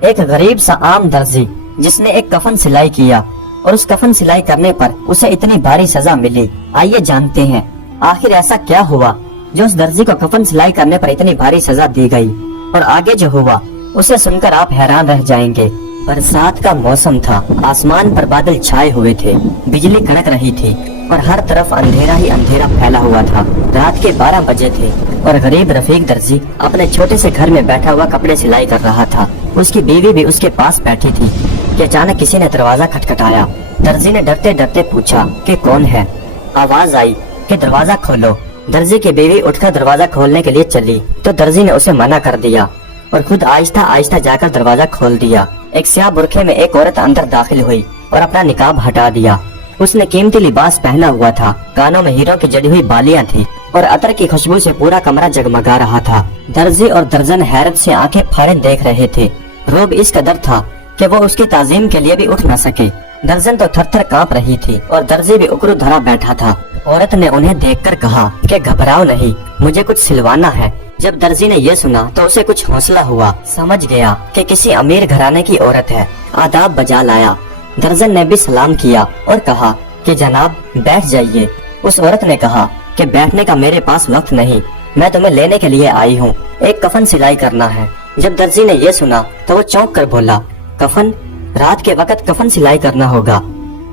ایک غریب سا عام درزی جس نے ایک کفن سلائی کیا اور اس کفن سلائی کرنے پر اسے اتنی بھاری سزا ملی۔ آئیے جانتے ہیں آخر ایسا کیا ہوا جو اس درزی کو کفن سلائی کرنے پر اتنی بھاری سزا دی گئی، اور آگے جو ہوا اسے سن کر آپ حیران رہ جائیں گے۔ برسات کا موسم تھا، آسمان پر بادل چھائے ہوئے تھے، بجلی کڑک رہی تھی اور ہر طرف اندھیرا ہی اندھیرا پھیلا ہوا تھا۔ رات کے 12 بجے تھے اور غریب رفیق درزی اپنے چھوٹے سے گھر میں بیٹھا ہوا کپڑے سلائی کر رہا تھا۔ اس کی بیوی بھی اس کے پاس بیٹھی تھی کہ اچانک کسی نے دروازہ کھٹکھٹایا۔ درزی نے ڈرتے ڈرتے پوچھا کہ کون ہے؟ آواز آئی کہ دروازہ کھولو۔ درزی کی بیوی اٹھ کر دروازہ کھولنے کے لیے چلی تو درزی نے اسے منع کر دیا اور خود آہستہ آہستہ جا کر دروازہ کھول دیا۔ ایک سیاہ برقعے میں ایک عورت اندر داخل ہوئی اور اپنا نقاب ہٹا دیا۔ اس نے قیمتی لباس پہنا ہوا تھا، کانوں میں ہیروں کی جڑی ہوئی بالیاں تھی اور عطر کی خوشبو سے پورا کمرہ جگمگا رہا تھا۔ درزی اور درزن حیرت سے آنکھیں پھاڑے دیکھ رہے تھے۔ روب اس قدر تھا کہ وہ اس کی تعظیم کے لیے بھی اٹھ نہ سکے۔ درزن تو تھر تھر کانپ رہی تھی اور درزی بھی اکڑو دھرا بیٹھا تھا۔ عورت نے انہیں دیکھ کر کہا کہ گھبراؤ نہیں، مجھے کچھ سلوانا ہے۔ جب درزی نے یہ سنا تو اسے کچھ حوصلہ ہوا، سمجھ گیا کہ کسی امیر گھرانے کی عورت ہے۔ آداب بجا لایا۔ درزن نے بھی سلام کیا اور کہا کہ جناب بیٹھ جائیے۔ اس عورت نے کہا کہ بیٹھنے کا میرے پاس وقت نہیں، میں تمہیں لینے کے لیے آئی ہوں، ایک کفن سلائی کرنا ہے۔ جب درزی نے یہ سنا تو وہ چونک کر بولا، کفن؟ رات کے وقت کفن سلائی کرنا ہوگا،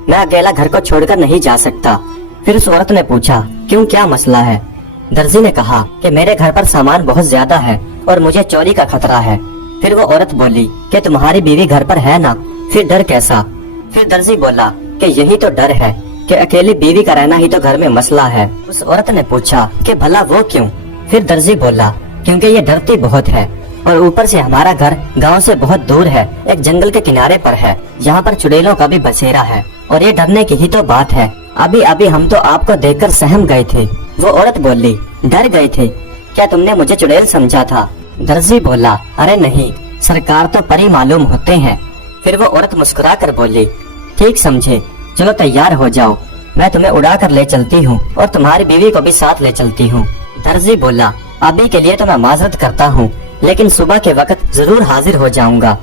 میں اکیلا گھر کو چھوڑ کر نہیں جا سکتا۔ پھر اس عورت نے پوچھا کیوں، کیا مسئلہ ہے؟ درزی نے کہا کہ میرے گھر پر سامان بہت زیادہ ہے اور مجھے چوری کا خطرہ ہے۔ پھر وہ عورت بولی کہ تمہاری بیوی گھر پر ہے نا، پھر ڈر کیسا؟ پھر درزی بولا کہ یہی تو ڈر ہے کہ اکیلی بیوی کا رہنا ہی تو گھر میں مسئلہ ہے۔ اس عورت نے پوچھا کہ بھلا وہ کیوں؟ پھر درزی بولا کیونکہ یہ ڈرتی بہت ہے اور اوپر سے ہمارا گھر گاؤں سے بہت دور ہے، ایک جنگل کے کنارے پر ہے، جہاں پر چڑیلوں کا بھی بسیرا ہے، اور یہ ڈرنے کی ہی تو بات ہے۔ ابھی ہم تو آپ کو دیکھ کر سہم گئے تھے۔ وہ عورت بولی ڈر گئے تھے؟ کیا تم نے مجھے چڑیل سمجھا تھا؟ درزی بولا ارے نہیں، سرکار تو پری معلوم ہوتے ہیں۔ پھر وہ عورت مسکرا کر بولی ٹھیک سمجھے، چلو تیار ہو جاؤ، میں تمہیں اڑا کر لے چلتی ہوں اور تمہاری بیوی کو بھی ساتھ لے چلتی ہوں۔ درزی بولا ابھی کے لیے تو میں معذرت کرتا ہوں، لیکن صبح کے وقت ضرور حاضر ہو جاؤں گا۔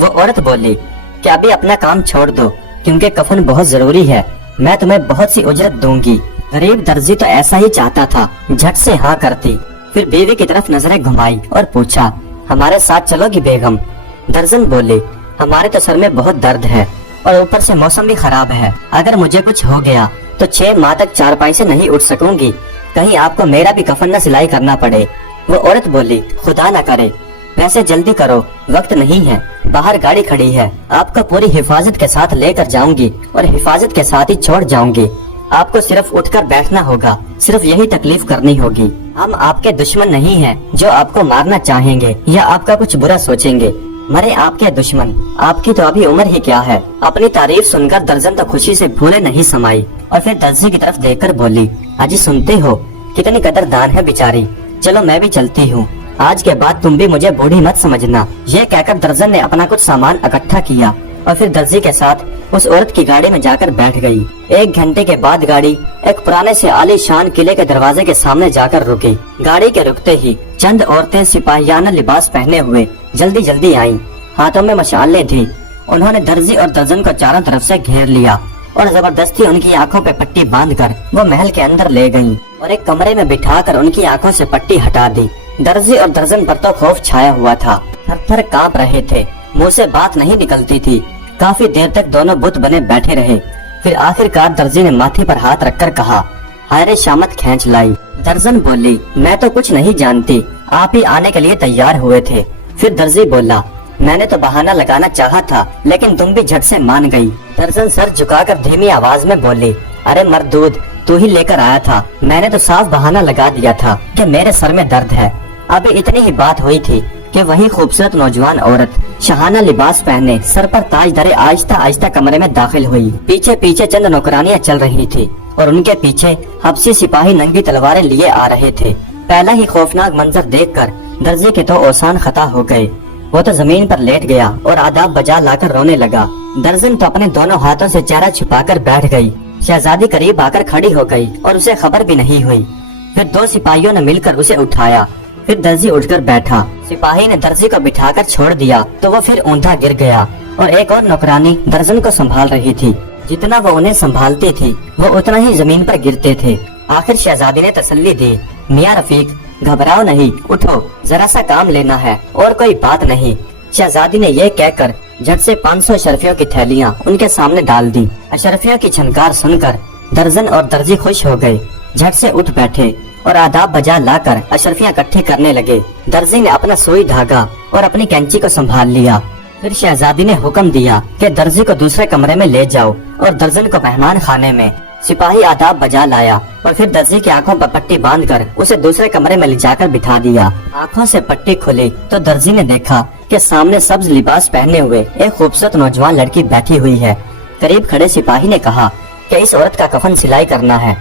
وہ عورت بولی کہ ابھی اپنا کام چھوڑ دو کیونکہ کفن بہت ضروری ہے، میں تمہیں بہت سی اجرت دوں گی۔ غریب درزی تو ایسا ہی چاہتا تھا، جھٹ سے ہاں کرتی۔ پھر بیوی کی طرف نظریں گھمائی اور پوچھا ہمارے ساتھ چلو گی بیگم؟ درزن بولی ہمارے تو سر میں بہت درد ہے اور اوپر سے موسم بھی خراب ہے، اگر مجھے کچھ ہو گیا تو 6 ماہ تک چارپائی سے نہیں اٹھ سکوں گی، کہیں آپ کو میرا بھی کفن نہ سلائی کرنا پڑے۔ وہ عورت بولی خدا نہ کرے، ویسے جلدی کرو، وقت نہیں ہے، باہر گاڑی کھڑی ہے، آپ کو پوری حفاظت کے ساتھ لے کر جاؤں گی اور حفاظت کے ساتھ ہی چھوڑ جاؤں گی، آپ کو صرف اٹھ کر بیٹھنا ہوگا، صرف یہی تکلیف کرنی ہوگی۔ ہم آپ کے دشمن نہیں ہیں جو آپ کو مارنا چاہیں گے یا آپ کا کچھ برا سوچیں گے، مرے آپ کے دشمن، آپ کی تو ابھی عمر ہی کیا ہے۔ اپنی تعریف سن کر درزن تو خوشی سے بھولے نہیں سمائی اور پھر درزی کی طرف دیکھ کر بولی اجی سنتے ہو کتنی قدردان ہے بیچاری، چلو میں بھی چلتی ہوں، آج کے بعد تم بھی مجھے بوڑھی مت سمجھنا۔ یہ کہہ کر درزن نے اپنا کچھ سامان اکٹھا کیا اور پھر درزی کے ساتھ اس عورت کی گاڑی میں جا کر بیٹھ گئی۔ 1 گھنٹے کے بعد گاڑی ایک پرانے سے عالی شان قلعے کے دروازے کے سامنے جا کر رکی۔ گاڑی کے رکتے ہی چند عورتیں سپاہیانہ لباس پہنے ہوئے جلدی آئیں، ہاتھوں میں مشعلیں تھی۔ انہوں نے درزی اور درزن کو چاروں طرف سے گھیر لیا اور زبردستی ان کی آنکھوں پہ پٹی باندھ کر وہ محل کے اندر لے گئیں اور ایک کمرے میں بٹھا کر ان کی آنکھوں سے پٹی ہٹا دی۔ درزی اور درزن پر تو خوف چھایا ہوا تھا، تھر تھر کانپ رہے تھے، منہ سے بات نہیں نکلتی تھی۔ کافی دیر تک دونوں بت بنے بیٹھے رہے، پھر آخر کار درزی نے ماتھے پر ہاتھ رکھ کر کہا ہائے شامت کھینچ لائی۔ درزن بولی میں تو کچھ نہیں جانتی، آپ ہی آنے کے لیے تیار ہوئے تھے۔ پھر درزی بولا میں نے تو بہانہ لگانا چاہا تھا لیکن تم بھی جھٹ سے مان گئی۔ درزن سر جھکا کر دھیمی آواز میں بولی ارے مردود، تو ہی لے کر آیا تھا، میں نے تو صاف بہانہ لگا دیا تھا کہ میرے سر میں درد ہے۔ ابھی اتنی ہی بات ہوئی تھی کہ وہی خوبصورت نوجوان عورت شاہانہ لباس پہنے سر پر تاج دھرے آہستہ آہستہ کمرے میں داخل ہوئی۔ پیچھے چند نوکرانیاں چل رہی تھی اور ان کے پیچھے حبشی سپاہی ننگی تلواریں لیے آ رہے تھے۔ پہلا ہی خوفناک منظر دیکھ کر درزی کے تو اوسان خطا ہو گئے، وہ تو زمین پر لیٹ گیا اور آداب بجا لا کر رونے لگا۔ درزن تو اپنے دونوں ہاتھوں سے چہرہ چھپا کر بیٹھ گئی۔ شہزادی قریب آ کر کھڑی ہو گئی اور اسے خبر بھی نہیں ہوئی۔ پھر 2 سپاہیوں نے مل کر اسے اٹھایا फिर दर्जी उठकर बैठा। सिपाही ने दर्जी को बिठाकर छोड़ दिया तो वो फिर ऊंधा गिर गया और एक और नौकरानी दर्जन को संभाल रही थी। जितना वो उन्हें संभालती थी वो उतना ही जमीन पर गिरते थे। आखिर शहजादी ने तसल्ली दी, मियाँ रफीक घबराओ नहीं, उठो, जरा सा काम लेना है और कोई बात नहीं। शहजादी ने यह कहकर झट से 500 अशरफियों की थैलियां उनके सामने डाल दी। अशरफियों की छनकार सुनकर दर्जन और दर्जी खुश हो गए, झट से उठ बैठे और आदाब बजा लाकर अशरफियां इकट्ठी करने लगे। दर्जी ने अपना सुई धागा और अपनी कैंची को संभाल लिया। फिर शहजादी ने हुक्म दिया कि दर्जी को दूसरे कमरे में ले जाओ और दर्जन को मेहमान खाने में। सिपाही आदाब बजा लाया और फिर दर्जी की आंखों पर पट्टी बांधकर उसे दूसरे कमरे में ले जाकर बिठा दिया। आंखों से पट्टी खुली तो दर्जी ने देखा कि सामने सब्ज लिबास पहने हुए एक खूबसूरत नौजवान लड़की बैठी हुई है। करीब खड़े सिपाही ने कहा कि इस औरत का कफन सिलाई करना है।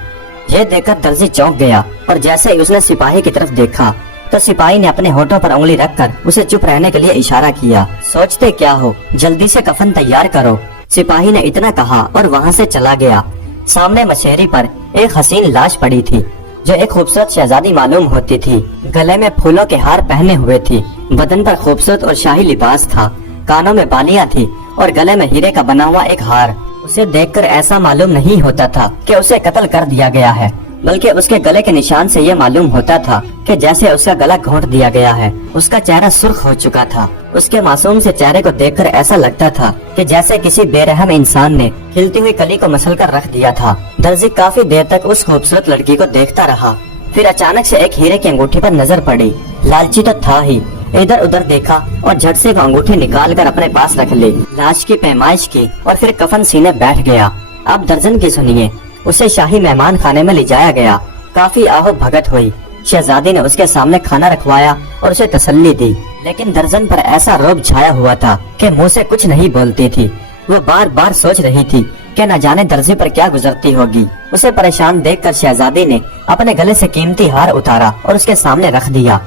यह देखकर दर्जी चौंक गया और जैसे ही उसने सिपाही की तरफ देखा तो सिपाही ने अपने होठों पर उंगली रखकर उसे चुप रहने के लिए इशारा किया। सोचते क्या हो, जल्दी से कफन तैयार करो। सिपाही ने इतना कहा और वहाँ से चला गया। सामने मशहरी पर एक हसीन लाश पड़ी थी जो एक खूबसूरत शहजादी मालूम होती थी। गले में फूलों के हार पहने हुए थी, बदन पर खूबसूरत और शाही लिबास था, कानों में बालियां थी और गले में हीरे का बना हुआ एक हार। उसे देखकर ऐसा मालूम नहीं होता था कि उसे कत्ल कर दिया गया है, बल्कि उसके गले के निशान से यह मालूम होता था कि जैसे उसका गला घोंट दिया गया है। उसका चेहरा सुर्ख हो चुका था। उसके मासूम से चेहरे को देखकर ऐसा लगता था कि जैसे किसी बेरहम इंसान ने खिलती हुई कली को मसल कर रख दिया था। दर्जी काफी देर तक उस खूबसूरत लड़की को देखता रहा। फिर अचानक से एक हीरे की अंगूठी पर नजर पड़ी। लालची तो था ही, इधर उधर देखा और झट से वो अंगूठी निकाल कर अपने पास रख ली। लाश की पैमाइश की और फिर कफन सीने बैठ गया। अब दर्जन की सुनिए। उसे शाही मेहमान खाने में ले जाया गया। काफी आहो भगत हुई। शहजादी ने उसके सामने खाना रखवाया और उसे तसल्ली दी, लेकिन दर्जन पर ऐसा रोब छाया हुआ था कि मुंह से कुछ नहीं बोलती थी। वो बार बार सोच रही थी कि न जाने दर्जी पर क्या गुजरती होगी। उसे परेशान देखकर शहजादी ने अपने गले से कीमती हार उतारा और उसके सामने रख दिया।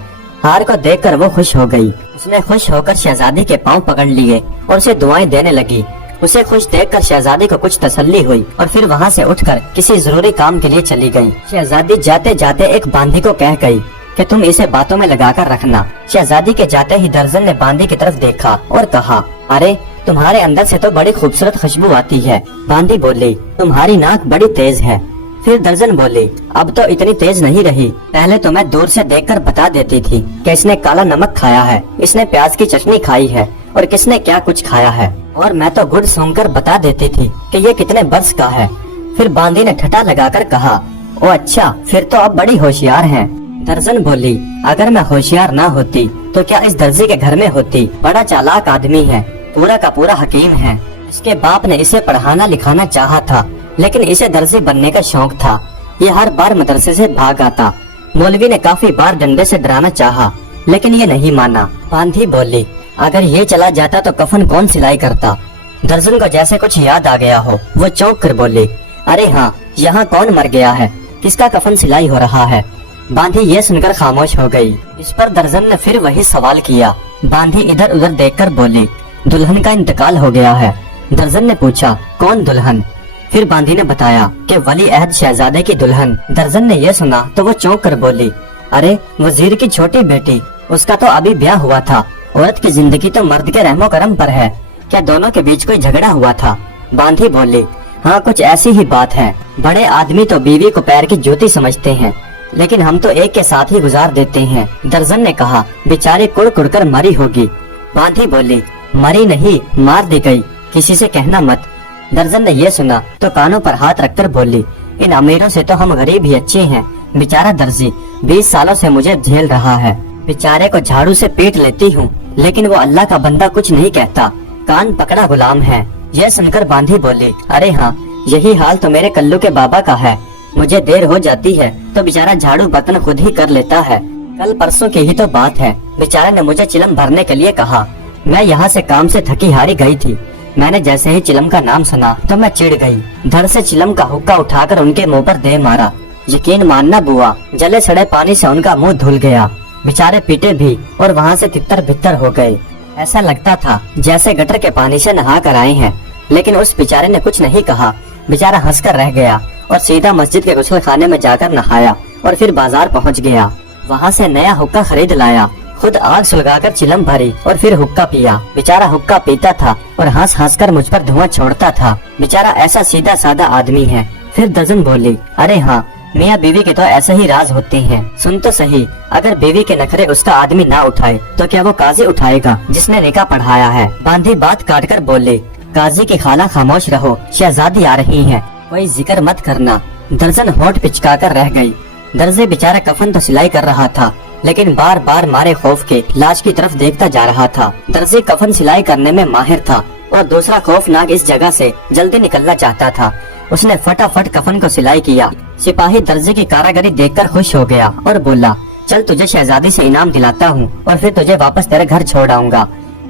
हार को देखकर वो खुश हो गई। उसने खुश होकर शहजादी के पांव पकड़ लिए और उसे दुआएं देने लगी। उसे खुश देखकर शहजादी को कुछ तसल्ली हुई और फिर वहाँ से उठकर किसी जरूरी काम के लिए चली गई। शहजादी जाते जाते एक बांदी को कह गई कि तुम इसे बातों में लगाकर रखना। शहजादी के जाते ही दर्जन ने बांदी की तरफ देखा और कहा, अरे तुम्हारे अंदर से तो बड़ी खूबसूरत खुशबू आती है। बांदी बोली, तुम्हारी नाक बड़ी तेज है। फिर दर्जन बोली, अब तो इतनी तेज नहीं रही, पहले तो मैं दूर से देखकर बता देती थी कि इसने काला नमक खाया है, इसने प्याज की चटनी खाई है और किसने क्या कुछ खाया है, और मैं तो गुड़ सूंघकर बता देती थी कि ये कितने बरस का है। फिर बांदी ने ठटा लगाकर कहा, ओ अच्छा, फिर तो आप बड़ी होशियार हैं। दर्जन बोली, अगर मैं होशियार ना होती तो क्या इस दर्जी के घर में होती। बड़ा चालाक आदमी है, पूरा का पूरा हकीम है। इसके बाप ने इसे पढ़ाना लिखाना चाहा था, लेकिन इसे दर्जी बनने का शौक था। ये हर बार मदरसे से भाग आता। मौलवी ने काफी बार डंडे से डराना चाहा, लेकिन ये नहीं माना। बांदी बोली, अगर ये चला जाता तो कफन कौन सिलाई करता। दर्जन को जैसे कुछ याद आ गया हो, वो चौंक कर बोली, अरे हाँ, यहाँ कौन मर गया है, किसका कफन सिलाई हो रहा है। बांधी ये सुनकर खामोश हो गई। इस पर दर्जन ने फिर वही सवाल किया। बांधी इधर उधर देखकर बोली, दुल्हन का इंतकाल हो गया है। दर्जन ने पूछा, कौन दुल्हन। फिर बांधी ने बताया कि वली अहद शहजादे की दुल्हन। दर्जन ने यह सुना तो वो चौंक कर बोली, अरे वजीर की छोटी बेटी, उसका तो अभी ब्याह हुआ था। औरत की जिंदगी तो मर्द के रहमो करम पर है, क्या दोनों के बीच कोई झगड़ा हुआ था। बांधी बोली, हाँ कुछ ऐसी ही बात है। बड़े आदमी तो बीवी को पैर की ज्योति समझते हैं, लेकिन हम तो एक के साथ ही गुजार देते हैं। दर्जन ने कहा, बेचारी कुड़ कुड़ कर मरी होगी। बांधी बोली, मरी नहीं, मार दी गई, किसी से कहना मत। दर्जन ने यह सुना तो कानों पर हाथ रखकर बोली, इन अमीरों से तो हम गरीब ही अच्छे हैं। बेचारा दर्जी 20 सालों से मुझे झेल रहा है। बेचारे को झाड़ू से पीट लेती हूँ, लेकिन वो अल्लाह का बंदा कुछ नहीं कहता, कान पकड़ा गुलाम है। यह सुनकर बांधी बोली, अरे हाँ, यही हाल तो मेरे कल्लू के बाबा का है। मुझे देर हो जाती है तो बेचारा झाड़ू बर्तन खुद ही कर लेता है। कल परसों की ही तो बात है, बेचारे ने मुझे चिलम भरने के लिए कहा। मैं यहाँ से काम से थकी हारी गई थी। मैंने जैसे ही चिलम का नाम सुना तो मैं चिढ़ गई। धड़ से चिलम का हुक्का उठाकर उनके मुंह पर दे मारा। यकीन मानना बुआ, जले सड़े पानी से उनका मुंह धुल गया। बेचारे पीटे भी और वहाँ से तितर बितर हो गए। ऐसा लगता था जैसे गटर के पानी से नहा कर आए हैं। लेकिन उस बेचारे ने कुछ नहीं कहा। बेचारा हंसकर रह गया और सीधा मस्जिद के गुस्ल खाने में जाकर नहाया और फिर बाजार पहुँच गया। वहाँ से नया हुक्का खरीद लाया, खुद आग सुलगाकर चिलम भरी और फिर हुक्का पिया। बेचारा हुक्का पीता था और हंस हंस कर मुझ पर धुआं छोड़ता था। बेचारा ऐसा सीधा साधा आदमी है। फिर दर्जन बोली, अरे हाँ, मियाँ बीवी के तो ऐसे ही राज होते हैं। सुन तो सही, अगर बीवी के नखरे उसका आदमी ना उठाए तो क्या वो काजी उठाएगा जिसने निकाह पढ़ाया है। बांधी बात काट कर बोले, काजी की खाला खामोश रहो, शहजादी आ रही है, कोई जिक्र मत करना। दर्जन होठ पिचका कर रह गई। दर्जे बेचारा कफन तो सिलाई कर रहा था, लेकिन बार बार मारे खौफ के लाश की तरफ देखता जा रहा था। दर्जी कफन सिलाई करने में माहिर था और दूसरा खौफनाक इस जगह से जल्दी निकलना चाहता था। उसने फटाफट कफन को सिलाई किया। सिपाही दर्जी की कारागरी देखकर खुश हो गया और बोला, चल तुझे शहजादी से इनाम दिलाता हूँ और फिर तुझे वापस तेरे घर छोड़ आऊंगा।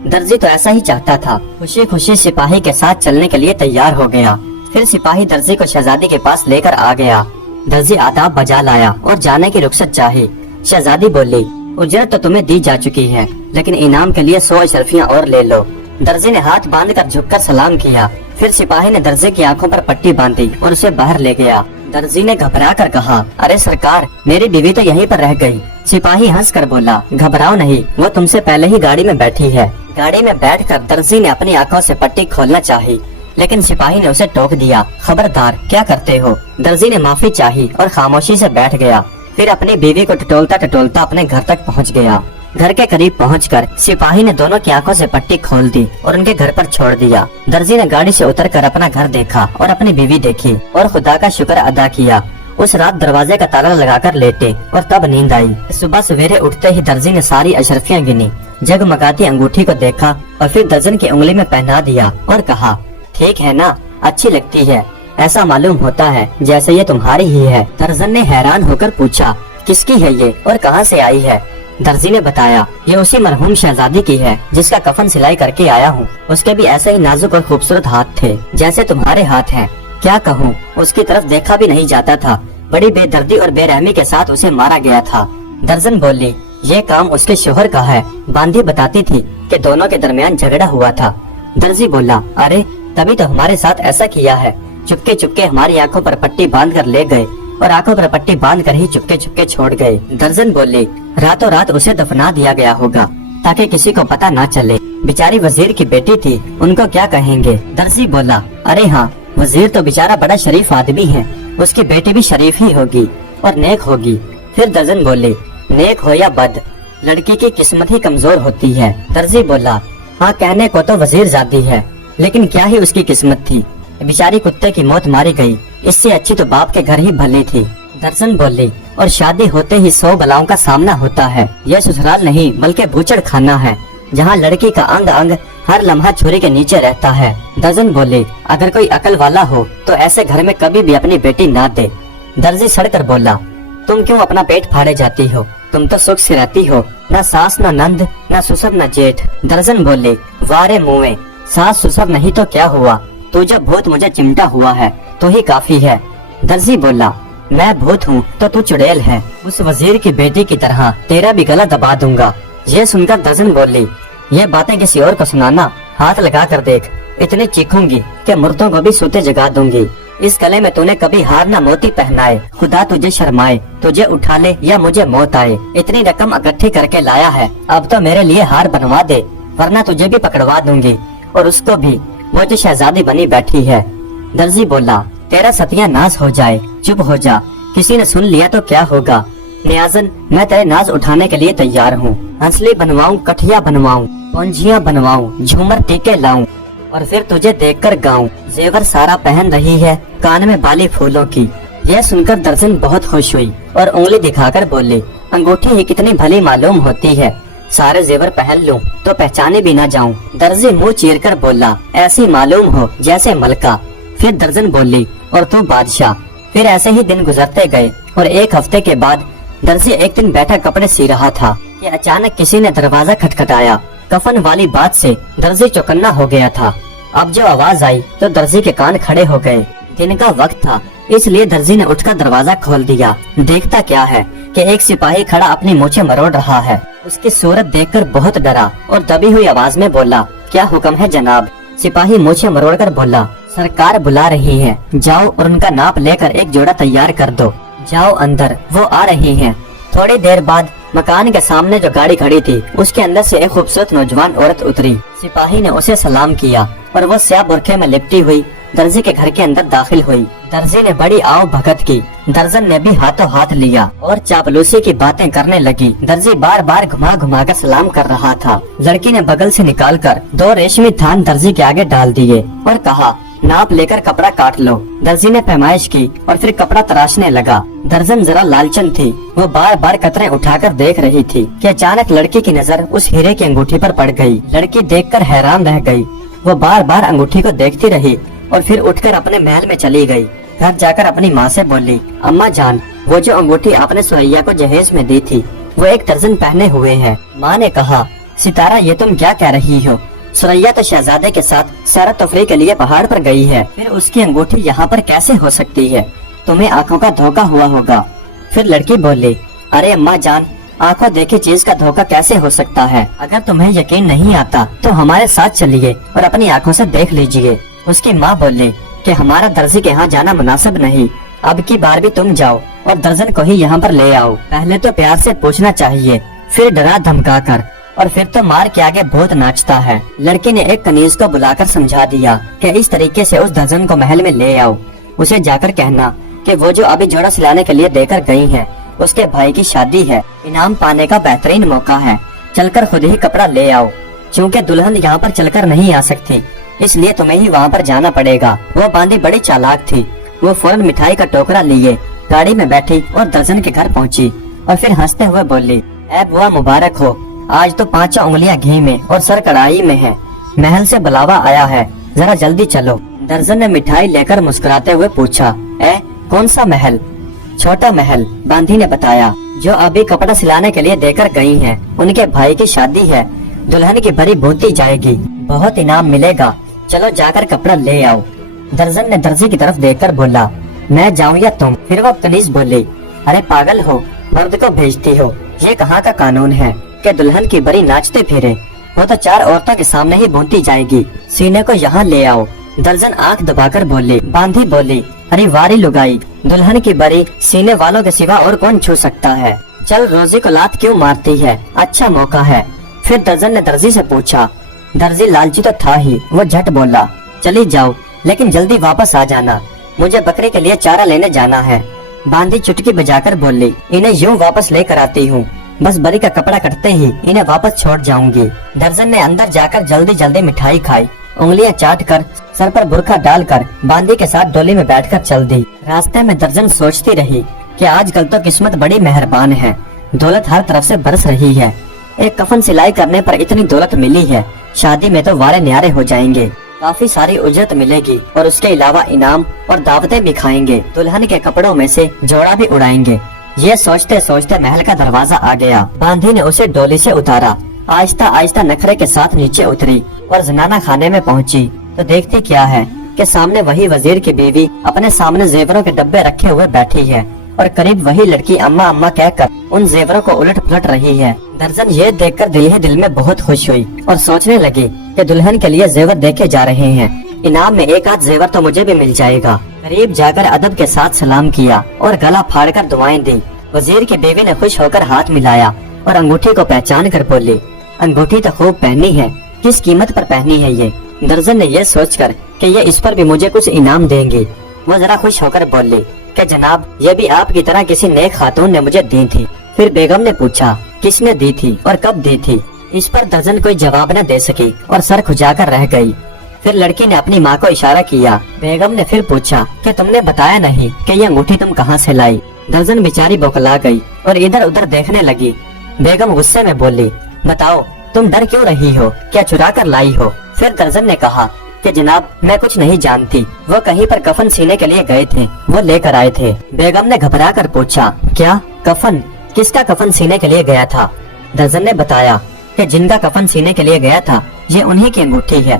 दर्जी तो ऐसा ही चाहता था। खुशी खुशी सिपाही के साथ चलने के लिए तैयार हो गया। फिर सिपाही दर्जी को शहजादी के पास लेकर आ गया। दर्जी आदाब बजा लाया और जाने की रुखसत चाही। शहजादी बोली, उजरत तो तुम्हें दी जा चुकी है, लेकिन इनाम के लिए 100 अशरफियाँ और ले लो। दर्जी ने हाथ बांधकर झुककर सलाम किया। फिर सिपाही ने दर्जी की आंखों पर पट्टी बांधी और उसे बाहर ले गया। दर्जी ने घबरा कर कहा, अरे सरकार, मेरी बीवी तो यहीं पर रह गई। सिपाही हंस कर बोला, घबराओ नहीं, वो तुमसे पहले ही गाड़ी में बैठी है। गाड़ी में बैठकर दर्जी ने अपनी आंखों से पट्टी खोलना चाही, लेकिन सिपाही ने उसे टोक दिया। खबरदार, क्या करते हो। दर्जी ने माफी चाही और खामोशी से बैठ गया। फिर अपनी बीवी को टटोलता टटोलता अपने घर तक पहुंच गया। घर के करीब पहुंचकर सिपाही ने दोनों की आंखों से पट्टी खोल दी और उनके घर पर छोड़ दिया। दर्जी ने गाड़ी से उतरकर अपना घर देखा और अपनी बीवी देखी और खुदा का शुक्र अदा किया। उस रात दरवाजे का ताला लगाकर लेटे और तब नींद आई। सुबह सवेरे उठते ही दर्जी ने सारी अशरफियाँ गिनी, जगमगाती अंगूठी को देखा और फिर दर्जन की उंगली में पहना दिया और कहा, ठीक है ना, अच्छी लगती है, ऐसा मालूम होता है जैसे ये तुम्हारी ही है। दर्जन ने हैरान होकर पूछा, किसकी है ये और कहाँ से आई है। दर्जी ने बताया, ये उसी मरहूम शहजादी की है जिसका कफन सिलाई करके आया हूँ। उसके भी ऐसे ही नाजुक और खूबसूरत हाथ थे जैसे तुम्हारे हाथ हैं। क्या कहूँ, उसकी तरफ देखा भी नहीं जाता था। बड़ी बेदर्दी और बेरहमी के साथ उसे मारा गया था। दर्जन बोली, ये काम उसके शोहर का है। बांधी बताती थी कि दोनों के दरमियान झगड़ा हुआ था। दर्जी बोला, अरे तभी तो हमारे साथ ऐसा किया है। चुपके चुपके हमारी आंखों पर पट्टी बांध कर ले गए और आंखों पर पट्टी बांध कर ही चुपके चुपके छोड़ गए। दर्जन बोली, रातों रात उसे दफना दिया गया होगा ताकि किसी को पता ना चले। बेचारी वजीर की बेटी थी, उनको क्या कहेंगे। दर्जी बोला, अरे हाँ, वजीर तो बेचारा बड़ा शरीफ आदमी है, उसकी बेटी भी शरीफ ही होगी और नेक होगी। फिर दर्जन बोले, नेक हो या बद, लड़की की किस्मत ही कमजोर होती है। दर्जी बोला, हाँ, कहने को तो वजीर जाती है, लेकिन क्या ही उसकी किस्मत थी। बेचारी कुत्ते की मौत मारी गई, इससे अच्छी तो बाप के घर ही भली थी। दर्जन बोली, और शादी होते ही 100 बलाओं का सामना होता है। यह ससुराल नहीं बल्कि बूचड़ खाना है, जहाँ लड़की का अंग अंग हर लम्हा छुरी के नीचे रहता है। दर्जन बोली, अगर कोई अकल वाला हो तो ऐसे घर में कभी भी अपनी बेटी ना दे। दर्जी सड़कर बोला, तुम क्यों अपना पेट फाड़े जाती हो, तुम तो सुख से रहती हो, न सास न नंद न ससुर न जेठ। दर्जन बोले, वारे मुँहे, सास ससुर नहीं तो क्या हुआ, तू जब भूत मुझे चिमटा हुआ है तो ही काफी है। दर्जी बोला, मैं भूत हूँ तो तू चुड़ैल है, उस वजीर की बेटी की तरह तेरा भी गला दबा दूंगा। ये सुनकर दर्जन बोली, ये बातें किसी और को सुनाना, हाथ लगा कर देख, इतने चीखूंगी कि मुर्दों को भी सोते जगा दूंगी। इस गले में तूने कभी हार न मोती पहनाए, खुदा तुझे शर्माए, तुझे उठा ले या मुझे मौत आए। इतनी रकम इकट्ठी करके लाया है, अब तो मेरे लिए हार बनवा दे, वरना तुझे भी पकड़वा दूंगी और उसको भी, वो जो शहजादी बनी बैठी है। दर्जी बोला, तेरा सत्यानाश हो जाए, चुप हो जा, किसी ने सुन लिया तो क्या होगा। नियाज़न, मैं तेरे नाज उठाने के लिए तैयार हूँ। हंसली बनवाऊं, कठिया बनवाऊं, पौंजियां बनवाऊं, झूमर टीके लाऊं और फिर तुझे देखकर गाऊं। जेवर सारा पहन रही है, कान में बाली फूलों की। यह सुनकर दर्जन बहुत खुश हुई और उंगली दिखाकर बोली, अंगूठी ही कितनी भली मालूम होती है, सारे जेवर पहन लूं तो पहचाने भी न जाऊं। दर्जी मुंह चीर कर बोला, ऐसी मालूम हो जैसे मलका। फिर दर्जन बोली, और तू बादशाह। फिर ऐसे ही दिन गुजरते गए और एक हफ्ते के बाद दर्जी एक दिन बैठा कपड़े सी रहा था कि अचानक किसी ने दरवाजा खटखटाया। कफन वाली बात से दर्जी चौकन्ना हो गया था। अब जो आवाज आई तो दर्जी के कान खड़े हो गए। दिन का वक्त था, इसलिए दर्जी ने उठकर दरवाजा खोल दिया। देखता क्या है कि एक सिपाही खड़ा अपनी मूछें मरोड़ रहा है। उसकी सूरत देखकर बहुत डरा और दबी हुई आवाज में बोला, क्या हुक्म है जनाब। सिपाही मूछें मरोड़कर बोला, सरकार बुला रही है, जाओ और उनका नाप लेकर एक जोड़ा तैयार कर दो। जाओ अंदर, वो आ रही हैं। थोड़ी देर बाद मकान के सामने जो गाड़ी खड़ी थी उसके अंदर से एक खूबसूरत नौजवान औरत उतरी। सिपाही ने उसे सलाम किया और वो स्याह बुरखे में लिपटी हुई दर्जी के घर के अंदर दाखिल हुई। दर्जी ने बड़ी आव भगत की। दर्जन ने भी हाथों हाथ लिया और चापलूसी की बातें करने लगी। दर्जी बार बार घुमा घुमा कर सलाम कर रहा था। लड़की ने बगल से निकालकर 2 रेशमी थान दर्जी के आगे डाल दिए और कहा, नाप लेकर कपड़ा काट लो। दर्जी ने पैमाइश की और फिर कपड़ा तराशने लगा। दर्जन जरा लालचन थी। वो बार बार कतरे उठाकर देख रही थी कि अचानक लड़की की नजर उस हीरे की अंगूठी पर पड़ गई। लड़की देखकर हैरान रह गई। वो बार बार अंगूठी को देखती रही और फिर उठकर अपने महल में चली गई। घर जाकर अपनी माँ से बोली, अम्मा जान, वो जो अंगूठी आपने सुरैया को जहेज में दी थी वो 1 दर्जन पहने हुए हैं। माँ ने कहा, सितारा ये तुम क्या कह रही हो? सुरैया तो शहजादे के साथ सैर तफरीह के लिए पहाड़ पर गई है, फिर उसकी अंगूठी यहाँ पर कैसे हो सकती है? तुम्हें आँखों का धोखा हुआ होगा। फिर लड़की बोली, अरे अम्मा जान, आंखों देखी चीज का धोखा कैसे हो सकता है? अगर तुम्हें यकीन नहीं आता तो हमारे साथ चलिए और अपनी आंखों से देख लीजिए। उसकी माँ बोली कि हमारा दर्जी के यहाँ जाना मुनासिब नहीं, अब की बार भी तुम जाओ और दर्जन को ही यहाँ पर ले आओ। पहले तो प्यार से पूछना चाहिए, फिर डरा धमका कर, और फिर तो मार के आगे बहुत नाचता है। लड़की ने एक कनीज को बुलाकर समझा दिया कि इस तरीके से उस दर्जन को महल में ले आओ। उसे जाकर कहना कि वो जो अभी जोड़ा सिलाने के लिए देकर गई है उसके भाई की शादी है, इनाम पाने का बेहतरीन मौका है, चलकर खुद ही कपड़ा ले आओ। क्योंकि दुल्हन यहाँ पर चलकर नहीं आ सकती, इसलिए तुम्हें ही वहाँ पर जाना पड़ेगा। वो बांदी बड़ी चालाक थी। वो फौरन मिठाई का टोकरा लिए गाड़ी में बैठी और दर्जन के घर पहुँची और फिर हंसते हुए बोली, ऐ बुआ मुबारक हो, आज तो 5 उंगलियां घी में और सर कढ़ाई में है। महल से बुलावा आया है, जरा जल्दी चलो। दर्जन ने मिठाई लेकर मुस्कुराते हुए पूछा, ए कौन सा महल? छोटा महल, बांधी ने बताया, जो अभी कपड़ा सिलाने के लिए देकर गई हैं। उनके भाई की शादी है, दुल्हन की भरी भूती जाएगी, बहुत इनाम मिलेगा, चलो जाकर कपड़ा ले आओ। दर्जन ने दर्जी की तरफ देखकर बोला, मैं जाऊँ या तुम? फिर वो कनीज बोली, अरे पागल हो, मर्द को भेजती हो? ये कहाँ का कानून है कि दुल्हन की बरी नाचते फिरे? वो तो 4 औरतों के सामने ही भूनती जाएगी, सीने को यहाँ ले आओ। दर्जन आंख दबाकर बोली। बांधी बोली, अरे वारी लुगाई, दुल्हन की बरी सीने वालों के सिवा और कौन छू सकता है? चल रोजी को लात क्यों मारती है, अच्छा मौका है। फिर दर्जन ने दर्जी से पूछा। दर्जी लालची तो था ही, वो झट बोला, चली जाओ लेकिन जल्दी वापस आ जाना, मुझे बकरी के लिए चारा लेने जाना है। बांधी चुटकी बजाकर बोली, इन्हें यूँ वापस लेकर आती हूँ, बस बरी का कपड़ा कटते ही इन्हें वापस छोड़ जाऊंगी। दर्जन ने अंदर जाकर जल्दी जल्दी मिठाई खाई, उंगलियां चाट कर सर पर बुरखा डालकर बांदी के साथ डोली में बैठकर चल दी। रास्ते में दर्जन सोचती रही कि आजकल तो किस्मत बड़ी मेहरबान है, दौलत हर तरफ से बरस रही है। एक कफन सिलाई करने पर इतनी दौलत मिली है, शादी में तो वारे न्यारे हो जाएंगे, काफी सारी उजरत मिलेगी और उसके अलावा इनाम और दावतें भी खाएंगे, दुल्हन के कपड़ों में से जोड़ा भी उड़ाएंगे। ये सोचते सोचते महल का दरवाजा आ गया। बांधी ने उसे डोली से उतारा, आहिस्ता आहिस्ता नखरे के साथ नीचे उतरी और जनाना खाने में पहुंची तो देखती क्या है कि सामने वही वजीर की बीवी अपने सामने जेवरों के डब्बे रखे हुए बैठी है और करीब वही लड़की अम्मा अम्मा कहकर उन जेवरों को उलट पुलट रही है। दर्जन ये देखकर दिल ही दिल में बहुत खुश हुई और सोचने लगी कि दुल्हन के लिए जेवर देखे जा रहे हैं, इनाम में 1 आध जेवर तो मुझे भी मिल जाएगा। करीब जाकर अदब के साथ सलाम किया और गला फाड़कर दुआएं दी। वजीर की बीवी ने खुश होकर हाथ मिलाया और अंगूठी को पहचान कर बोली, अंगूठी तो खूब पहनी है, किस कीमत पर पहनी है ये? दर्जन ने यह सोचकर कि ये इस पर भी मुझे कुछ इनाम देंगी, वो जरा खुश होकर बोली कि जनाब ये भी आपकी तरह किसी नेक खातून ने मुझे दी थी। फिर बेगम ने पूछा, किसने दी थी और कब दी थी? इस पर दर्जन कोई जवाब न दे सकी और सर खुजाकर रह गई। फिर लड़की ने अपनी माँ को इशारा किया। बेगम ने फिर पूछा कि तुमने बताया नहीं कि ये अंगूठी तुम कहाँ से लाई? दर्जन बेचारी बौखला गई और इधर उधर देखने लगी। बेगम गुस्से में बोली, बताओ तुम डर क्यों रही हो, क्या चुरा कर लाई हो? फिर दर्जन ने कहा कि जनाब मैं कुछ नहीं जानती, वो कहीं पर कफन सीने के लिए गए थे, वो लेकर आए थे। बेगम ने घबरा कर पूछा, क्या कफन? किसका कफन सीने के लिए गया था? दर्जन ने बताया कि जिनका कफन सीने के लिए गया था ये उन्हीं की अंगूठी है।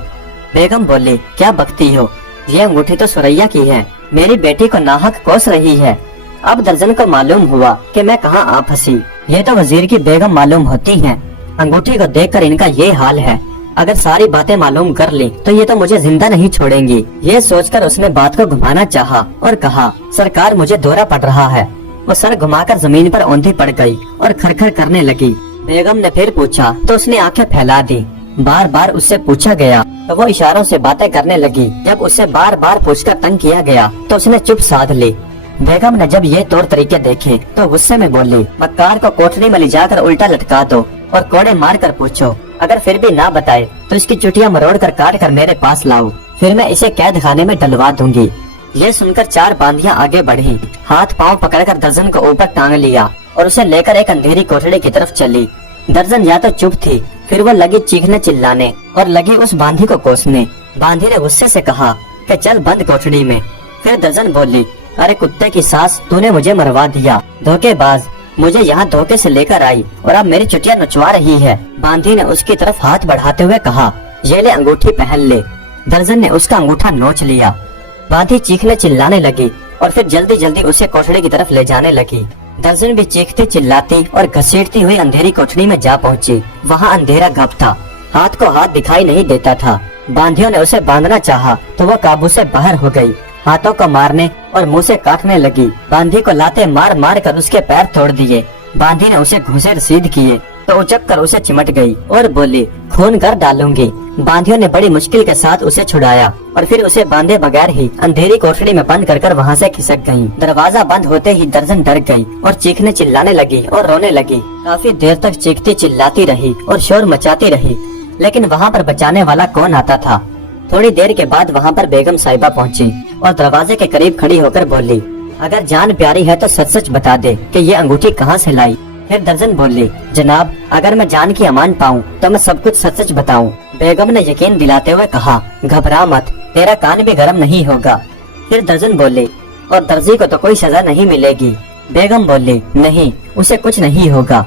बेगम बोली, क्या बकती हो, ये अंगूठी तो सुरैया की है, मेरी बेटी को नाहक कोस रही है। अब दर्जन को मालूम हुआ कि मैं कहाँ आ फंसी, ये तो वजीर की बेगम मालूम होती हैं। अंगूठी को देखकर इनका ये हाल है, अगर सारी बातें मालूम कर ली तो ये तो मुझे जिंदा नहीं छोड़ेंगी। ये सोचकर उसने बात को घुमाना चाहा और कहा, सरकार मुझे दौरा पड़ रहा है, वो सर घुमाकर जमीन पर औंधी पड़ गई और खरखर करने लगी। बेगम ने फिर पूछा तो उसने आंखें फैला दी। बार बार उससे पूछा गया तो वो इशारों से बातें करने लगी। जब उससे बार बार पूछकर तंग किया गया तो उसने चुप साध ली। बेगम ने जब ये तौर तरीके देखे तो गुस्से में बोली, मक्कार को कोठरी में ले जाकर उल्टा लटका दो और कोड़े मार कर पूछो। अगर फिर भी ना बताए तो इसकी चुटिया मरोड़ कर काट कर मेरे पास लाओ, फिर मैं इसे कैद खाने में डलवा दूंगी। ये सुनकर 4 बांदियां आगे बढ़ी, हाथ पांव पकड़कर दर्जन को ऊपर टांग लिया और उसे लेकर एक अंधेरी कोठरी की तरफ चली। दर्जन या तो चुप थी, फिर वो लगी चीखने चिल्लाने और लगी उस बांधी को कोसने। बांधी ने गुस्से से कहा कि चल बंद कोठरी में। फिर दर्जन बोली, अरे कुत्ते की सास, तूने मुझे मरवा दिया, धोखेबाज, मुझे यहाँ धोखे से लेकर आई और अब मेरी चुटिया नचवा रही है। बांधी ने उसकी तरफ हाथ बढ़ाते हुए कहा, ये ले अंगूठी पहन ले। दर्जन ने उसका अंगूठा नोच लिया। बांधी चीखने चिल्लाने लगी और फिर जल्दी जल्दी उसे कोठरी की तरफ ले जाने लगी। दर्जन भी चीखती चिल्लाती और घसीटती हुई अंधेरी कोठरी में जा पहुंची। वहाँ अंधेरा गप था, हाथ को हाथ दिखाई नहीं देता था। बांधियों ने उसे बांधना चाहा तो वो काबू से बाहर हो गई, हाथों को मारने और मुंह से काटने लगी। बांधी को लाते मार मार कर उसके पैर तोड़ दिए। बांधी ने उसे घूंसे रसीद किए तो उचक कर उसे चिमट गई और बोली, खून कर डालूंगी। बांधियों ने बड़ी मुश्किल के साथ उसे छुड़ाया और फिर उसे बांधे बगैर ही अंधेरी कोठरी में बंद कर वहाँ से खिसक गयी। दरवाजा बंद होते ही दर्जन डर गई और चीखने चिल्लाने लगी और रोने लगी। काफी देर तक चीखती चिल्लाती रही और शोर मचाती रही, लेकिन वहाँ पर बचाने वाला कौन आता था। थोड़ी देर के बाद वहाँ पर बेगम साहिबा पहुँची और दरवाजे के करीब खड़ी होकर बोली, अगर जान प्यारी है तो सच सच बता दे कि ये अंगूठी कहाँ से लाई। फिर दर्जन बोली, जनाब, अगर मैं जान की अमान पाऊँ तो मैं सब कुछ सच सच बताऊँ। बेगम ने यकीन दिलाते हुए कहा, घबरा मत, तेरा कान भी गर्म नहीं होगा। फिर दर्जन बोली, और दर्जी को तो कोई सजा नहीं मिलेगी। बेगम बोली, नहीं, उसे कुछ नहीं होगा।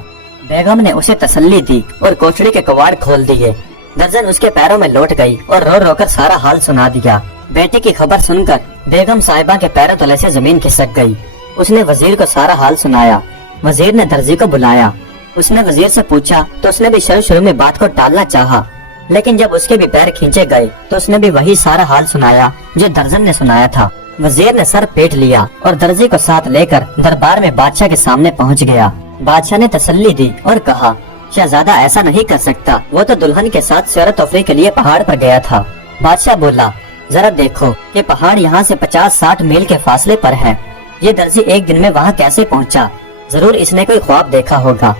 बेगम ने उसे तसल्ली दी और कोठरी के कवाड़ खोल दिए। दर्जन उसके पैरों में लौट गई और रो रो कर सारा हाल सुना दिया। बेटी की खबर सुनकर बेगम साहिबा के पैरों तले से जमीन खिसक गई। उसने वजीर को सारा हाल सुनाया। वजीर ने दर्जी को बुलाया। उसने वजीर से पूछा तो उसने भी शुरू में बात को टालना चाहा, लेकिन जब उसके भी पैर खींचे गए तो उसने भी वही सारा हाल सुनाया जो दर्जन ने सुनाया था। वजीर ने सर पेट लिया और दर्जी को साथ लेकर दरबार में बादशाह के सामने पहुंच गया। बादशाह ने तसल्ली दी और कहा, शहजादा ऐसा नहीं कर सकता, वो तो दुल्हन के साथ सैर तफरीह के लिए पहाड़ पर गया था। बादशाह बोला, जरा देखो कि पहाड़ यहाँ से 50-60 मील के फासले पर है। ये दर्जी एक दिन में वहाँ कैसे पहुँचा? जरूर इसने कोई ख्वाब देखा होगा।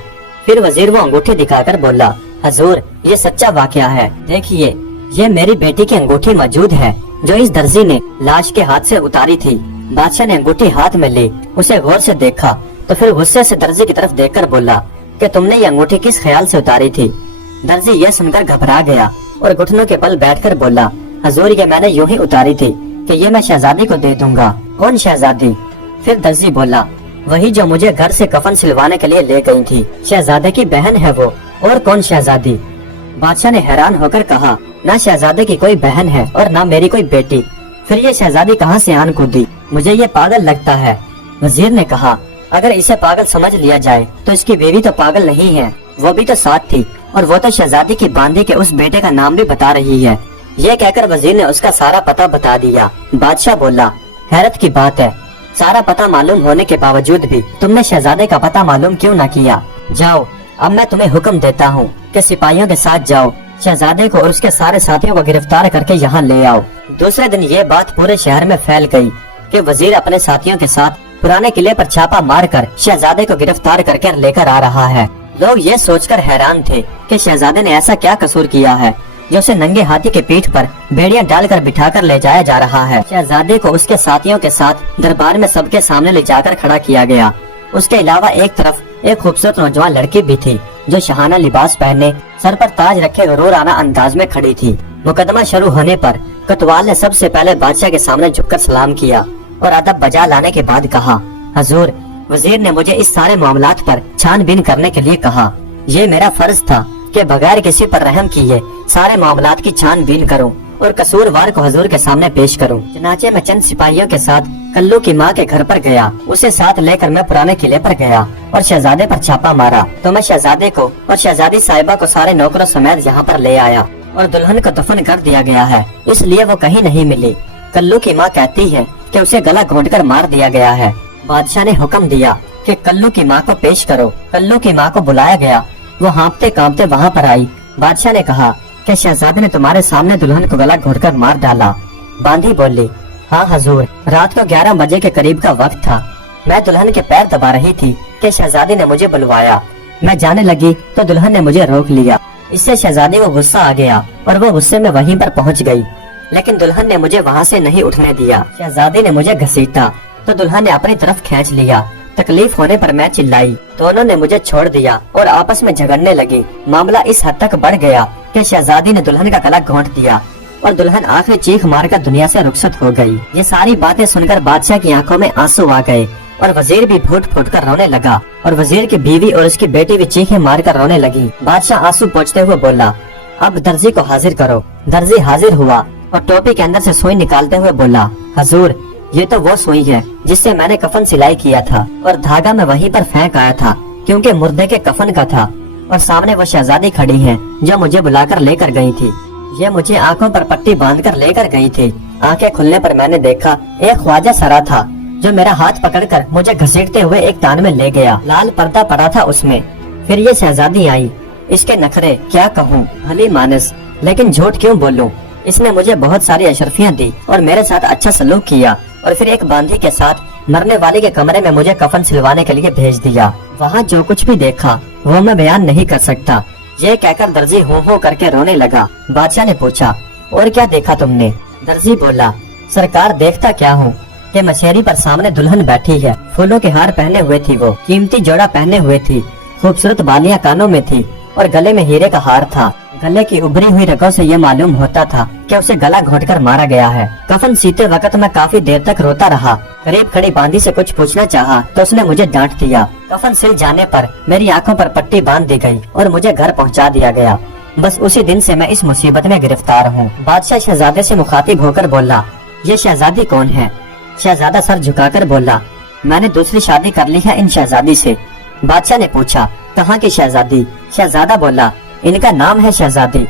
फिर वजीर वो अंगूठी दिखाकर बोला, हजूर, ये सच्चा वाकया है। देखिए, ये मेरी बेटी की अंगूठी मौजूद है जो इस दर्जी ने लाश के हाथ से उतारी थी। बादशाह ने अंगूठी हाथ में ली, उसे गौर से देखा तो फिर गुस्से से दर्जी की तरफ देखकर बोला कि तुमने ये अंगूठी किस ख्याल से उतारी थी? दर्जी यह सुनकर घबरा गया और घुटनों के बल बैठकर बोला, हजूर, ये मैंने यूं ही उतारी थी कि ये मैं शहजादी को दे दूंगा। कौन शहजादी? फिर दर्जी बोला, वही जो मुझे घर से कफन सिलवाने के लिए ले गई थी। शहजादे की बहन है वो। और कौन शहजादी? बादशाह ने हैरान होकर कहा, ना शहजादे की कोई बहन है और ना मेरी कोई बेटी। फिर ये शहजादी कहाँ से आन कूदी? मुझे ये पागल लगता है। वजीर ने कहा, अगर इसे पागल समझ लिया जाए तो इसकी बीवी तो पागल नहीं है, वो भी तो साथ थी और वो तो शहजादी की बांधी के उस बेटे का नाम भी बता रही है। ये कहकर वजीर ने उसका सारा पता बता दिया। बादशाह बोला, हैरत की बात है, सारा पता मालूम होने के बावजूद भी तुमने शहजादे का पता मालूम क्यों न किया? जाओ, अब मैं तुम्हें हुक्म देता हूँ कि सिपाहियों के साथ जाओ, शहजादे को और उसके सारे साथियों को गिरफ्तार करके यहाँ ले आओ। दूसरे दिन ये बात पूरे शहर में फैल गई कि वजीर अपने साथियों के साथ पुराने किले पर छापा मारकर शहजादे को गिरफ्तार करके लेकर आ रहा है। लोग ये सोचकर हैरान थे कि शहजादे ने ऐसा क्या कसूर किया है जो उसे नंगे हाथी के पीठ पर बेड़ियां डालकर बिठाकर ले जाया जा रहा है। शहजादे को उसके साथियों के साथ दरबार में सबके सामने ले जाकर खड़ा किया गया। उसके अलावा एक तरफ एक खूबसूरत नौजवान लड़की भी थी जो शहाना लिबास पहने, सर पर ताज रखे गरूराना अंदाज में खड़ी थी। मुकदमा शुरू होने पर कोतवाल ने सबसे पहले बादशाह के सामने झुककर सलाम किया और अदब बजा लाने के बाद कहा, हजूर, वजीर ने मुझे इस सारे मामलात पर छानबीन करने के लिए कहा। ये मेरा फर्ज था कि बगैर किसी पर रहम किए सारे मामलात की छानबीन करूं और कसूरवार को हजूर के सामने पेश करूं। चनाचे मैं चंद सिपाहियों के साथ कल्लू की माँ के घर पर गया। उसे साथ लेकर मैं पुराने किले पर गया और शहजादे पर छापा मारा तो मैं शहजादे को और शहजादी साहिबा को सारे नौकरों समेत यहाँ पर ले आया और दुल्हन को दफन कर दिया गया है, इसलिए वो कहीं नहीं मिली। कल्लू की माँ कहती है कि उसे गला घोंटकर मार दिया गया है। बादशाह ने हुक्म दिया कि कल्लू की माँ को पेश करो। कल्लू की माँ को बुलाया गया। वो हाँफते कांपते वहाँ पर आई। बादशाह ने कहा कि शहजादे ने तुम्हारे सामने दुल्हन को गला घोटकर मार डाला। बांदी बोली, हाँ हजूर, रात को 11 बजे के करीब का वक्त था। मैं दुल्हन के पैर दबा रही थी कि शहजादी ने मुझे बुलवाया। मैं जाने लगी तो दुल्हन ने मुझे रोक लिया। इससे शहजादी को गुस्सा आ गया और वो गुस्से में वहीं पर पहुंच गई, लेकिन दुल्हन ने मुझे वहाँ से नहीं उठने दिया। शहजादी ने मुझे घसीटा तो दुल्हन ने अपनी तरफ खींच लिया। तकलीफ होने पर मैं चिल्लाई। दोनों ने मुझे छोड़ दिया और आपस में झगड़ने लगी। मामला इस हद तक बढ़ गया कि शहजादी ने दुल्हन का गला घोंट दिया और दुल्हन आखिरी चीख मारकर दुनिया से रुखसत हो गई। ये सारी बातें सुनकर बादशाह की आंखों में आंसू आ गए और वजीर भी फूट फूट कर रोने लगा और वजीर की बीवी और उसकी बेटी भी चीखें मारकर रोने लगी। बादशाह आंसू पोंछते हुए बोला, अब दर्जी को हाजिर करो। दर्जी हाजिर हुआ और टोपी के अंदर से सुई निकालते हुए बोला, हजूर, ये तो वो सुई है जिससे मैंने कफन सिलाई किया था और धागा मैं वहीं पर फेंक आया था क्योंकि मुर्दे के कफन का था। और सामने वो शहजादी खड़ी है जो मुझे बुलाकर लेकर गई थी। ये मुझे आंखों पर पट्टी बांधकर लेकर गई थी। आंखें खुलने पर मैंने देखा एक ख्वाजा सरा था जो मेरा हाथ पकड़कर मुझे घसीटते हुए एक तान में ले गया। लाल पर्दा पड़ा था उसमें। फिर ये शहजादी आई। इसके नखरे क्या कहूँ, भली मानस, लेकिन झूठ क्यों बोलूं। इसने मुझे बहुत सारी अशरफियाँ दी और मेरे साथ अच्छा सलूक किया और फिर एक बांधी के साथ मरने वाले के कमरे में मुझे कफन सिलवाने के लिए भेज दिया। वहाँ जो कुछ भी देखा वो मैं बयान नहीं कर सकता। ये कहकर दर्जी हो करके रोने लगा। बादशाह ने पूछा, और क्या देखा तुमने? दर्जी बोला, सरकार देखता क्या हूँ कि मशहरी पर सामने दुल्हन बैठी है। फूलों के हार पहने हुए थी, वो कीमती जोड़ा पहने हुए थी, खूबसूरत बालियां कानों में थी और गले में हीरे का हार था। गले की उभरी हुई रगों से ये मालूम होता था कि उसे गला घोटकर मारा गया है। कफन सीते वक्त मैं काफी देर तक रोता रहा। करीब खड़ी बांदी से कुछ पूछना चाहा तो उसने मुझे डांट दिया। कफन सिल जाने पर मेरी आंखों पर पट्टी बांध दी गई और मुझे घर पहुंचा दिया गया। बस उसी दिन से मैं इस मुसीबत में गिरफ्तार हूँ। बादशाह शहजादे से मुखातिब होकर बोला, ये शहजादी कौन है? शहजादा सर झुकाकर बोला, मैंने दूसरी शादी कर ली है इन शहजादी से। बादशाह ने पूछा, कहाँ की शहजादी? शहजादा बोला, इनका नाम है शहजादी।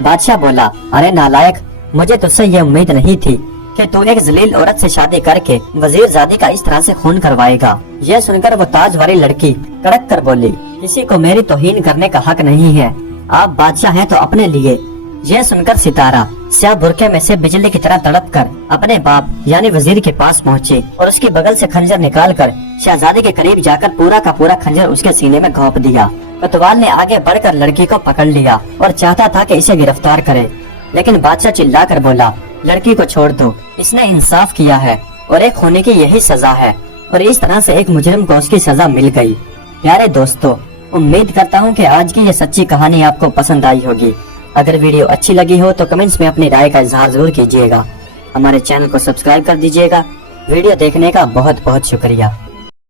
बादशाह बोला, अरे नालायक, मुझे तुझसे ये उम्मीद नहीं थी कि तू एक जलील औरत से शादी करके वजीर जादी का इस तरह से खून करवाएगा। यह सुनकर वो ताज वाली लड़की कड़क कर बोली, किसी को मेरी तौहीन करने का हक नहीं है। आप बादशाह हैं तो अपने लिए। यह सुनकर सितारा स्याह बुरके में से बिजली की तरह तड़प कर अपने बाप यानी वजीर के पास पहुँचे और उसकी बगल से खंजर निकालकर शहजादी के करीब जाकर पूरा का पूरा खंजर उसके सीने में घोंप दिया। कोतवाल ने आगे बढ़कर लड़की को पकड़ लिया और चाहता था कि इसे गिरफ्तार करे, लेकिन बादशाह चिल्लाकर बोला, लड़की को छोड़ दो, इसने इंसाफ किया है और एक खूनी की यही सजा है। और इस तरह से एक मुजरिम को उसकी सजा मिल गई। प्यारे दोस्तों, उम्मीद करता हूँ कि आज की ये सच्ची कहानी आपको पसंद आई होगी। अगर वीडियो अच्छी लगी हो तो कमेंट्स में अपनी राय का इजहार जरूर कीजिएगा। हमारे चैनल को सब्सक्राइब कर दीजिएगा। वीडियो देखने का बहुत बहुत शुक्रिया।